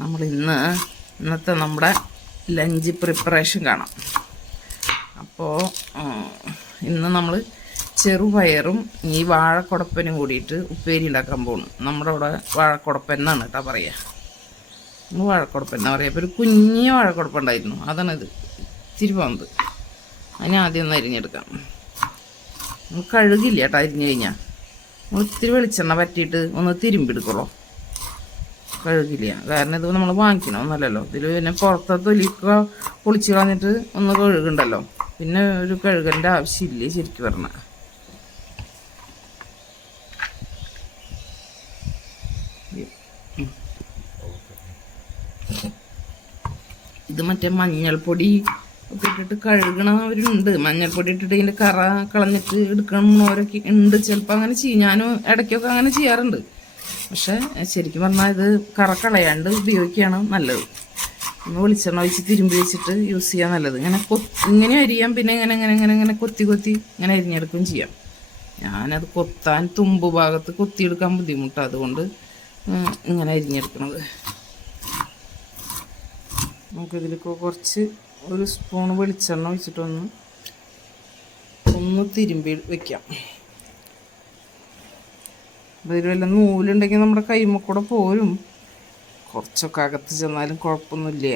നമ്മൾ ഇന്ന് ഇന്നത്തെ നമ്മുടെ ലഞ്ച് പ്രിപ്പറേഷൻ കാണാം. അപ്പോൾ ഇന്ന് നമ്മൾ ചെറുപയറും ഈ വാഴക്കുടപ്പനും കൂടിയിട്ട് ഉപ്പേരി ഉണ്ടാക്കാൻ പോകണം നമ്മുടെ അവിടെ വാഴക്കുടപ്പൻ എന്നാണ് കേട്ടോ പറയുക വാഴക്കുടപ്പൻ എന്നാ പറയുക ഒരു കുഞ്ഞ് വാഴക്കുടപ്പ് ഉണ്ടായിരുന്നു. അതാണിത്. ഇത്തിരി പോകുന്നത് അതിനെ ആദ്യം ഒന്ന് അരിഞ്ഞെടുക്കാം. കഴുകില്ല കേട്ടോ അരിഞ്ഞു കഴിഞ്ഞാൽ നമ്മൾ ഇത്തിരി വെളിച്ചെണ്ണ പറ്റിയിട്ട് ഒന്ന് തിരുമ്പിയെടുക്കുള്ളൂ കഴുകില്ല. കാരണം ഇത് നമ്മൾ വാങ്ങിക്കണം ഒന്നല്ലല്ലോ ഇതിൽ പിന്നെ പുറത്തെ തൊലിക്കുക പൊളിച്ച് കളഞ്ഞിട്ട് ഒന്ന് കഴുകണ്ടല്ലോ. പിന്നെ ഒരു കഴുകലിന്റെ ആവശ്യമില്ല ശരിക്കും പറഞ്ഞാൽ ഇത് മറ്റേ മഞ്ഞൾപ്പൊടി ഒക്കെ ഇട്ടിട്ട് കഴുകണവരുണ്ട്. മഞ്ഞൾപ്പൊടി ഇട്ടിട്ട് ഇതിന്റെ കറ കളഞ്ഞിട്ട് എടുക്കണവരൊക്കെ ഉണ്ട്. ചിലപ്പോൾ അങ്ങനെ ചെയ്യും. ഞാനും ഇടയ്ക്കൊക്കെ അങ്ങനെ ചെയ്യാറുണ്ട്. പക്ഷെ ശരിക്കും പറഞ്ഞാൽ ഇത് കറക്കളയാണ്ട് ഉപയോഗിക്കുകയാണ് നല്ലത്. ഒന്ന് വെളിച്ചെണ്ണ ഒഴിച്ച് തിരുമ്പി വെച്ചിട്ട് യൂസ് ചെയ്യാൻ നല്ലത്. ഇങ്ങനെ ഇങ്ങനെ അരിയാം പിന്നെ ഇങ്ങനെ ഇങ്ങനെ ഇങ്ങനെ ഇങ്ങനെ കൊത്തി കൊത്തി ഇങ്ങനെ അരിഞ്ഞെടുക്കുകയും ചെയ്യാം. ഞാനത് കൊത്താൻ തുമ്പ് ഭാഗത്ത് കൊത്തിയെടുക്കാൻ ബുദ്ധിമുട്ടാണ് അതുകൊണ്ട് ഇങ്ങനെ അരിഞ്ഞെടുക്കണത്. നമുക്കിതിലേക്ക് കുറച്ച് ഒരു സ്പൂൺ വെളിച്ചെണ്ണ ഒഴിച്ചിട്ടൊന്ന് ഒന്ന് തിരുമ്പി വെക്കാം. ഇതിൽ വല്ല നൂലുണ്ടെങ്കിൽ നമ്മുടെ കൈമ കൂടെ പോരും. കുറച്ചൊക്കെ അകത്ത് ചെന്നാലും കുഴപ്പമൊന്നുമില്ല.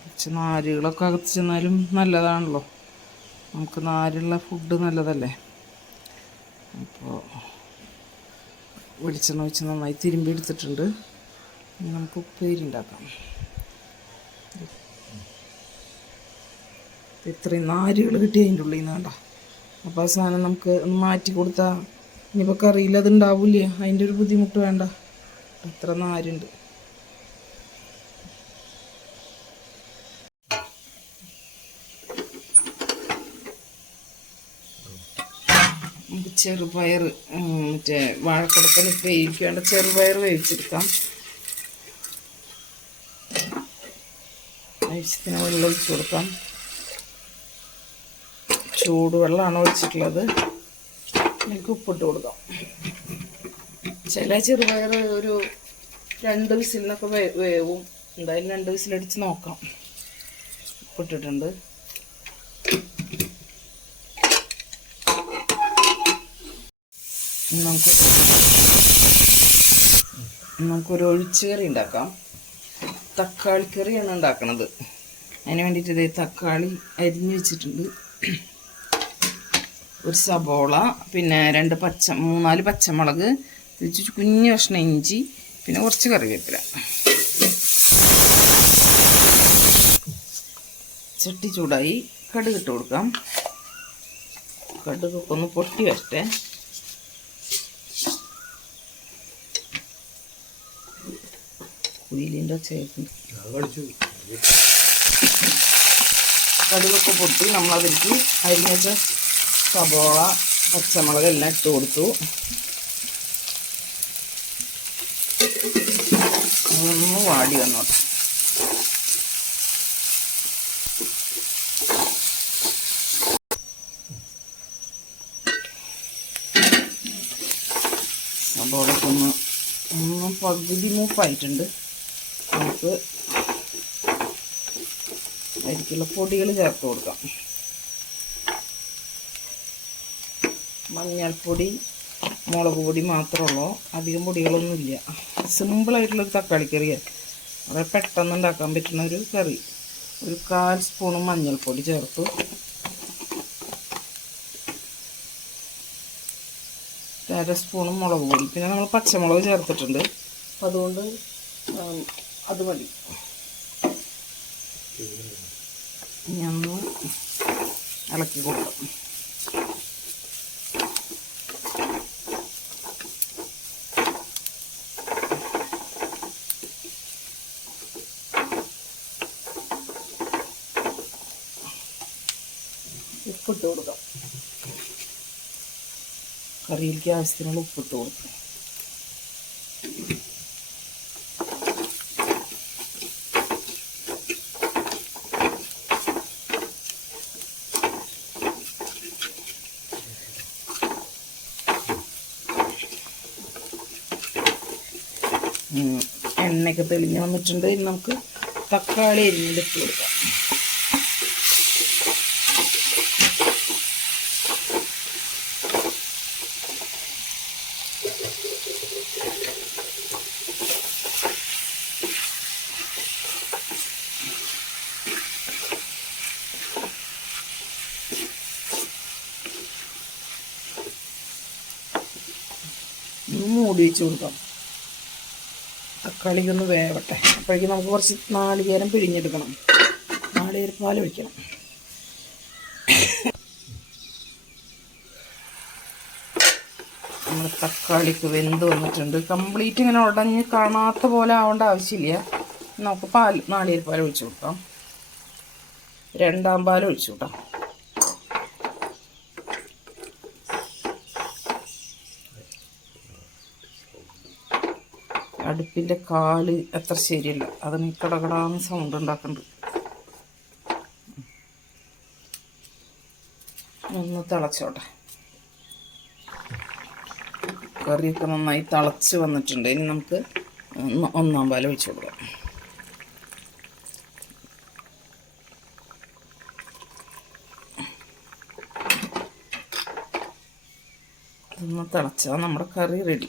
കുറച്ച് നാരുകളൊക്കെ അകത്ത് ചെന്നാലും നല്ലതാണല്ലോ. നമുക്ക് നാരുള്ള ഫുഡ് നല്ലതല്ലേ? അപ്പോൾ വെളിച്ചെണ്ണ വെച്ച് നന്നായി തിരുമ്പി എടുത്തിട്ടുണ്ട്. നമുക്ക് ഉപ്പേരി ഉണ്ടാക്കാം. ഇത്രയും നാരുകൾ കിട്ടി അതിന്റെ ഉള്ളിൽ നിന്ന് വേണ്ട അപ്പോൾ ആ സാധനം നമുക്ക് ഒന്ന് മാറ്റി കൊടുത്താൽ ഇനിയിപ്പോൾ കറിയിൽ അത് ഉണ്ടാവില്ലേ അതിന്റെ ഒരു ബുദ്ധിമുട്ട് വേണ്ട. അത്ര നാരുണ്ട്. ചെറുപയർ മറ്റേ വാഴക്കുടപ്പൻ വേവിക്കേണ്ട ചെറുപയർ വേവിച്ചെടുക്കാം. ആവശ്യത്തിന് വെള്ളം ഒഴിച്ചു കൊടുക്കാം. ചൂടുവെള്ളമാണ് ഒഴിച്ചിട്ടുള്ളത്. എനിക്ക് ഉപ്പിട്ട് കൊടുക്കാം. ചില ചെറുപയർ ഒരു രണ്ട് വിസിലിനൊക്കെ വേവും. എന്തായാലും രണ്ട് വിസിലടിച്ച് നോക്കാം. ഉപ്പിട്ടിട്ടുണ്ട്. നമുക്ക് നമുക്കൊരു ഒഴിച്ചുകറി ഉണ്ടാക്കാം. തക്കാളി കറിയാണ് ഉണ്ടാക്കണത്. അതിന് വേണ്ടിയിട്ട് ഇതേ തക്കാളി അരിഞ്ഞു വെച്ചിട്ടുണ്ട്. ഒരു സബോള പിന്നെ രണ്ട് പച്ച മൂന്നാൽ പച്ചമുളക് കുഞ്ഞു കഷ്ണം ഇഞ്ചി പിന്നെ കുറച്ച് കറിവേപ്പില. ചട്ടി ചൂടായി. കടുക് ഇട്ട് കൊടുക്കാം. കടുക് ഒന്ന് പൊട്ടി വരട്ടെ. കുയിലിന്റെ ചേർന്ന് കടുകൊക്കെ പൊട്ടി നമ്മളതിലേക്ക് അരിഞ്ഞച്ച സബോള പച്ചമുളക് എല്ലാം ഇട്ട് കൊടുത്തു. ഒന്ന് വാടി വന്നോട്ടെ. സബോളക്കൊന്ന് ഒന്ന് പകുതി മൂപ്പായിട്ടുണ്ട്. നമുക്ക് അരിക്കുള്ള പൊടികൾ ചേർത്ത് കൊടുക്കാം. മഞ്ഞൾപ്പൊടി മുളക് പൊടി മാത്രമേ ഉള്ളൂ. അധികം പൊടികളൊന്നുമില്ല. സിമ്പിളായിട്ടുള്ളൊരു തക്കാളി കറിയാണ് വളരെ പെട്ടെന്ന് ഉണ്ടാക്കാൻ പറ്റുന്ന ഒരു കറി. ഒരു കാൽ സ്പൂണ് മഞ്ഞൾപ്പൊടി ചേർത്തു. അര സ്പൂണ് മുളക് പൊടി. പിന്നെ നമ്മൾ പച്ചമുളക് ചേർത്തിട്ടുണ്ട്. അപ്പം അതുകൊണ്ട് അത് മതി. ഒന്ന് ഇളക്കി കൊടുക്കാം. ഉപ്പിട്ട് കൊടുക്കാം. കറിയിലേക്ക് ആവശ്യത്തിനുള്ള ഉപ്പിട്ട് കൊടുക്കാം. എണ്ണയൊക്കെ തെളിഞ്ഞ് വന്നിട്ടുണ്ട്. ഇനി നമുക്ക് തക്കാളി എരിഞ്ഞെടുത്ത് കൊടുക്കാം. മൂടി വെച്ച് കൊടുക്കാം. തക്കാളിക്ക് ഒന്ന് വേവട്ടെ. അപ്പോഴേക്കും നമുക്ക് കുറച്ച് നാളികേരം പിഴിഞ്ഞെടുക്കണം. നാളികേരപ്പാൽ ഒഴിക്കണം. നമ്മുടെ തക്കാളിക്ക് വെന്ത് വന്നിട്ടുണ്ട്. കംപ്ലീറ്റ് ഇങ്ങനെ ഉടഞ്ഞ് കാണാത്ത പോലെ ആവേണ്ട ആവശ്യമില്ല. നമുക്ക് പാൽ നാളികേരപ്പാൽ ഒഴിച്ചു കൊടുക്കാം. രണ്ടാം പാൽ ഒഴിച്ചു കൊടുക്കാം. അടുപ്പിന്റെ കാൽ അത്ര ശരിയല്ല. അതിന് കടകടാന്ന് സൗണ്ട് ഉണ്ടാക്കുന്നുണ്ട് ഒന്ന് തിളച്ചോട്ടെ. കറിയൊക്കെ നന്നായി തിളച്ച് വന്നിട്ടുണ്ട്. ഇനി നമുക്ക് ഒന്ന് പാൽ ഒഴിച്ചു കൊടുക്കാം. ഒന്ന് തിളച്ചാൽ നമ്മുടെ കറി റെഡി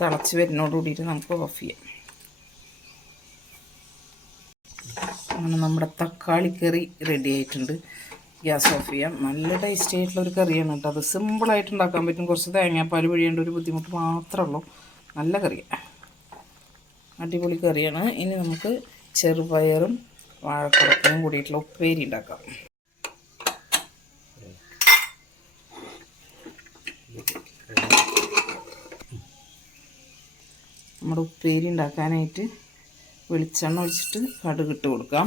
തിളച്ച് വരുന്നോട് കൂടിയിട്ട് നമുക്ക് ഓഫ് ചെയ്യാം. അങ്ങനെ നമ്മുടെ തക്കാളി കറി റെഡി ആയിട്ടുണ്ട്. ഗ്യാസ് ഓഫ് ചെയ്യാം. നല്ല ടേസ്റ്റി ആയിട്ടുള്ള ഒരു കറിയാണ് കേട്ടോ. അത് സിമ്പിളായിട്ട് ഉണ്ടാക്കാൻ പറ്റും. കുറച്ച് തേങ്ങാപ്പാൽ പിഴിയേണ്ട ഒരു ബുദ്ധിമുട്ട് മാത്രമേ ഉള്ളൂ. നല്ല കറിയാണ് അടിപൊളി കറിയാണ്. ഇനി നമുക്ക് ചെറുപയറും വാഴക്കുടക്കയും കൂടിയിട്ടുള്ള ഉപ്പേരി ഉണ്ടാക്കാം. നമ്മുടെ ഉപ്പേരി ഉണ്ടാക്കാനായിട്ട് വെളിച്ചെണ്ണ ഒഴിച്ചിട്ട് കടുക് ഇട്ട് കൊടുക്കാം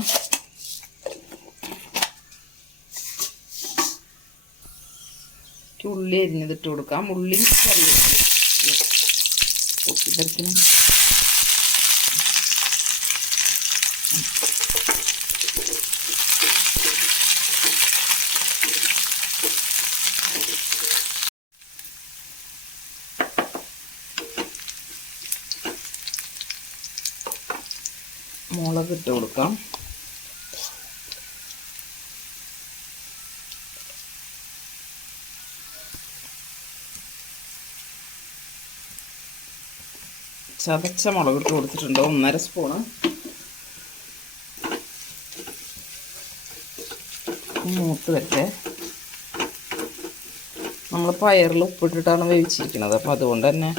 ഉള്ളി അരിഞ്ഞതിട്ട് കൊടുക്കാം. ഉള്ളി പൊട്ടിത്തെറിക്കണം മുളക് ഇട്ട് കൊടുക്കാം. ചതച്ച മുളക് ഇട്ട് കൊടുത്തിട്ടുണ്ട്. ഒന്നര സ്പൂണ് മൂത്ത് വരട്ടെ. നമ്മൾ പയറിൽ ഉപ്പിട്ടിട്ടാണ് വേവിച്ചിരിക്കുന്നത്. അപ്പോൾ അതുകൊണ്ട് തന്നെ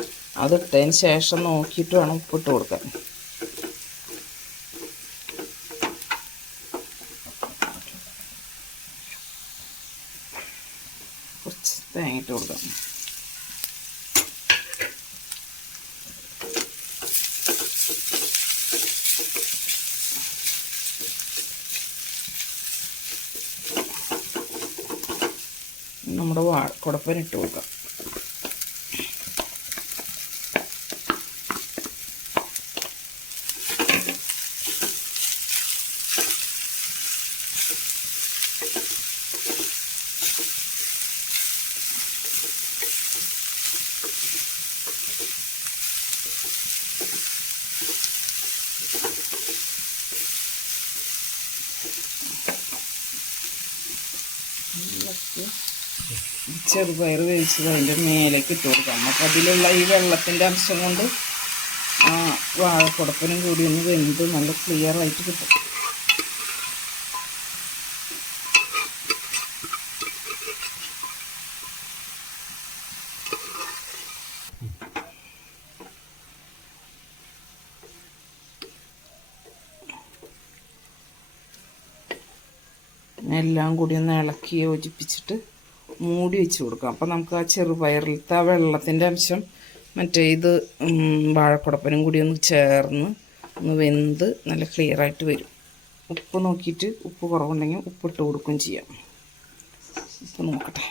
അതിട്ടതിന് ശേഷം നോക്കിയിട്ട് വേണം ഉപ്പിട്ട് കൊടുക്കാൻ കുറച്ച് തേങ്ങ ഇട്ട് കൊടുക്കാം നമ്മുടെ വാ കുടപ്പനിട്ട് കൊടുക്കാം. ചെറുപയർ വേവിച്ചത് അതിന്റെ മേലേക്ക് ഇട്ട് കൊടുക്കാം അപ്പം അതിലുള്ള ഈ വെള്ളത്തിന്റെ അംശം കൊണ്ട് ആ വാഴക്കുടപ്പനും കൂടി ഒന്ന് വെന്ത് നല്ല ക്ലിയർ ആയിട്ട് കിട്ടും. എല്ലാം കൂടി ഒന്ന് ഇളക്കി യോജിപ്പിച്ചിട്ട് മൂടി വെച്ച് കൊടുക്കാം. അപ്പം നമുക്ക് ആ ചെറുപയറിലത്തെ ആ വെള്ളത്തിന്റെ അംശം മറ്റേ ഇത് വാഴക്കുടപ്പനും കൂടി ഒന്ന് ചേർന്ന് ഒന്ന് വെന്ത് നല്ല ക്ലിയർ ആയിട്ട് വരും. ഉപ്പ് നോക്കിയിട്ട് ഉപ്പ് കുറവുണ്ടെങ്കിൽ ഉപ്പിട്ട് കൊടുക്കുകയും ചെയ്യാം. ഉപ്പ് നോക്കട്ടെ.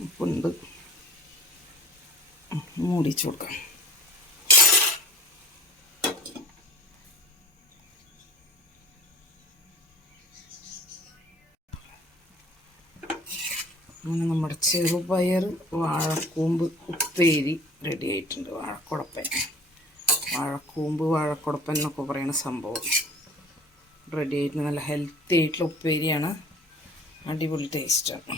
ഉപ്പുണ്ട്. മൂടിച്ചു കൊടുക്കാം. അങ്ങനെ നമ്മുടെ ചെറുപയർ വാഴക്കൂമ്പ് ഉപ്പേരി റെഡി ആയിട്ടുണ്ട്. വാഴക്കുടപ്പൻ. വാഴക്കൂമ്പ് വാഴക്കുടപ്പൻ എന്നൊക്കെ പറയുന്ന സംഭവം റെഡി ആയിട്ടുണ്ട് നല്ല ഹെൽത്തി ആയിട്ടുള്ള ഉപ്പേരിയാണ്. അടിപൊളി ടേസ്റ്റാണ്